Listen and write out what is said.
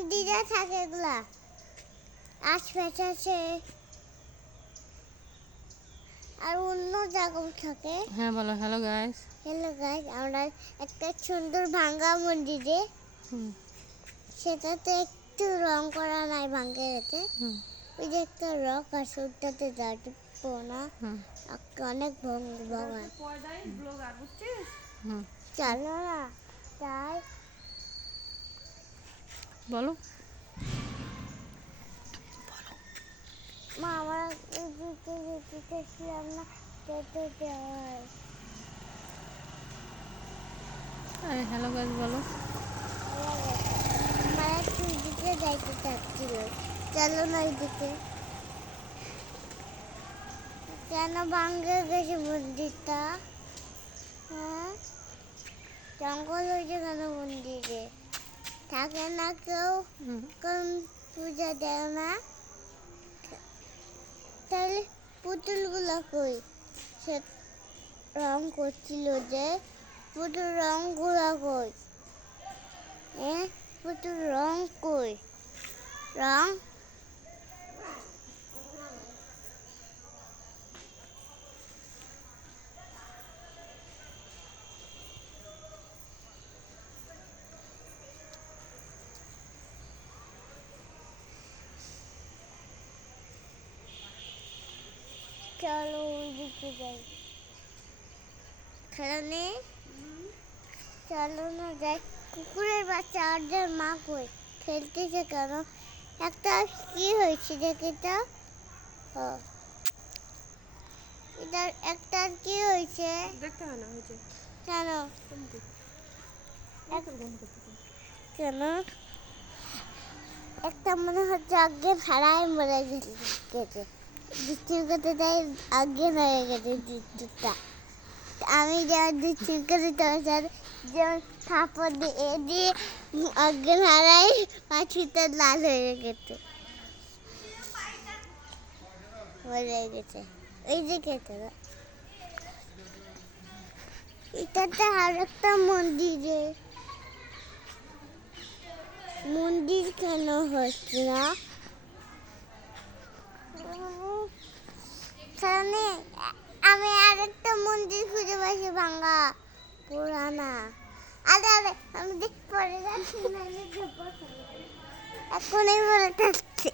মন্দিরে থাকে এগুলা আশপাশ আছে আর অন্য জায়গাও থাকে। হ্যাঁ বলো হ্যালো গাইস। আমরা একটা সুন্দর ভাঙ্গা মন্দিরে, সেটাতে একটু রং করা নাই ভাঙ্গেতে। ওই যে একটা রক আছে ওটাতে যাবো না, অনেক ভঙ্গা। চলো না তাই বলো মা, আমরা যেতেছিলাম না, যেতে যাই। আরে হ্যালো গাইস বলো। আমরা একটু দিকে যাইতে চাচ্ছিল, চলো না ওইদিকে। কেন ভাঙ্গে গেছে মন্দিরটা? হ্যাঁ, জঙ্গল হয়েছে কেন মন্দিরে? থাকে না কেউ, কোন পূজা দেয় না? তাহলে পুতুলগুলো কই? সে রং করছিল যে, পুতুল রংগুলো কই? পুতুল রং কই? রং চলো ওইদিকে যাই। খেলা চলো না যাই। কুকুরের বাচ্চা আর যার মা কই? খেলতেছে কেন? একটা কি হয়েছে দেখি তো। এটার একটা কি হয়েছে? দেখতে হয় না হয়েছে কেন কেন একটা মনে হচ্ছে অজ্ঞান হারায় মরে গেছে। দুষ্টির কথা তাই অজ্ঞান হয়ে গেছে দুধটা। আমি যেমন দুষ্টির কথা তোমার যেমন থাপড় দিয়ে অজ্ঞান হারাই, পাখিটা লাল হয়ে গেছে, মরে গেছে। ওই যে খেতে এটাতে আর একটা মন্দির কেন হচ্ছে না? আমি আরেকটা মন্দির খুঁজে পাইছি ভাঙ্গা পুরানা। আরে আমি দেখ পরে যাচ্ছি, এখনই বলে থাকছি।